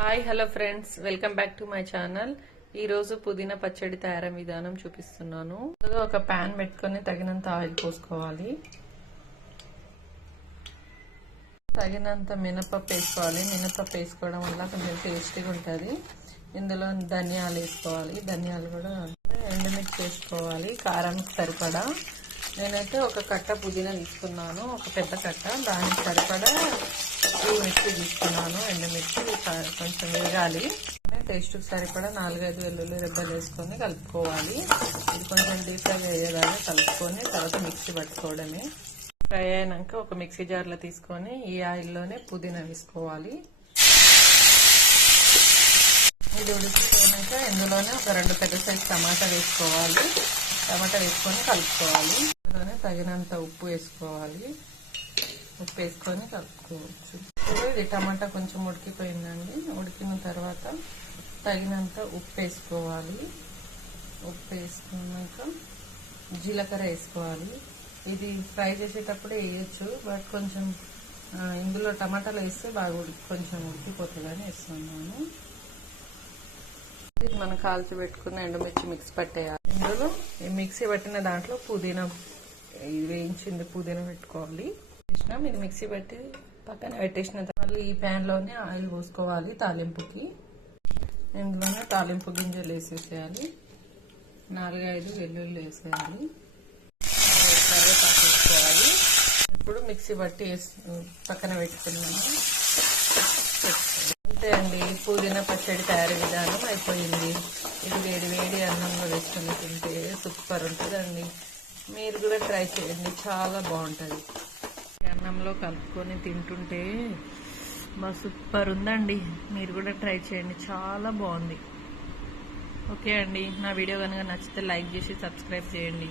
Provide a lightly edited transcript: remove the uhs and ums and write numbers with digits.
Hi hello friends, welcome back to my channel. ఈ రోజు పుదీనా పచ్చడి తయారీ విధానం చూపిస్తున్నాను. ముందుగా ఒక ప్యాన్ పెట్టుకొని తగినంత ఆయిల్ పోసుకోవాలి. తగినంత మినపప్పు వేసుకోవాలి. మినపప్పు వేసుకోవడం వల్ల కొంచెం టేస్టీగా ఉంటుంది. ఇందులో ధనియాలు వేసుకోవాలి. ధనియాలు కూడా ఎండుమిర్చి వేసుకోవాలి. కారం సరిపడా. నేనైతే ఒక కట్ట పుదీనా తీసుకున్నాను, ఒక పెద్ద కట్ట. దానికి సరిపడా ఈ మిర్చి తీసుకున్నాను, ఎండుమిర్చి. కొంచెం వేగాలి. టేస్ట్కి సరిపడా 4-5 వెల్లుల్లి రెబ్బలు వేసుకొని కలుపుకోవాలి. ఇది కొంచెం డీప్ ఫ్రై అయ్యేదాకా కలుపుకొని తర్వాత మిక్సీ పట్టుకోవడమే. ఫ్రై అయినాక ఒక మిక్సీ జార్లో తీసుకొని ఈ ఆయిల్లోనే పుదీనా వేసుకోవాలి. ఇది ఉడికిపోయినాక ఇందులోనే ఒక 2 పెద్ద సైజు టమాటా వేసుకోవాలి. టమాటా వేసుకొని కలుపుకోవాలి. ఇందులోనే తగినంత ఉప్పు వేసుకోవాలి. ఉప్పు వేసుకొని కలుపుకోవచ్చు. ఇప్పుడు ఇది టమాటా కొంచెం ఉడికిపోయిందండి. ఉడికిన తర్వాత తగినంత ఉప్పు వేసుకోవాలి. ఉప్పు వేసుకున్నాక జీలకర్ర వేసుకోవాలి. ఇది ఫ్రై చేసేటప్పుడే వేయచ్చు, బట్ కొంచెం ఇందులో టమాటాలు వేస్తే బాగా కొంచెం ఉడికిపోతుందని వేస్తున్నాను. ఇది మనం కాల్చి పెట్టుకున్న ఎండుమిర్చి మిక్సీ పట్టేయాలి. ఇందులో ఈ మిక్సీ పట్టిన దాంట్లో పుదీనా వేయించింది పుదీనా పెట్టుకోవాలి. ఇది మిక్సీ పట్టి పక్కన పెట్టేసిన మళ్ళీ ఈ ప్యాన్లోనే ఆయిల్ పోసుకోవాలి తాలింపుకి. ఇందులోనే తాలింపు గింజలు వేసేసేయాలి. 4-5 వెల్లుల్లి వేసేయాలి. కరివేపాకు వేసుకోవాలి. ఇప్పుడు మిక్సీ పట్టి పక్కన పెట్టుకున్నాము. అంతే అండి, పుదీనా పచ్చడి తయారీ విధానం అయిపోయింది. ఇది వేడి వేడి అన్నంలో వేసుకొని తింటే సూపర్ ఉంటుందండి. మీరు కూడా ట్రై చేయండి, చాలా బాగుంటుంది. అన్నంలో కలుపుకొని తింటుంటే సూపర్ ఉందండి. మీరు కూడా ట్రై చేయండి, చాలా బాగుంది. ఓకే అండి, నా వీడియో కనుక నచ్చితే లైక్ చేసి సబ్స్క్రైబ్ చేయండి.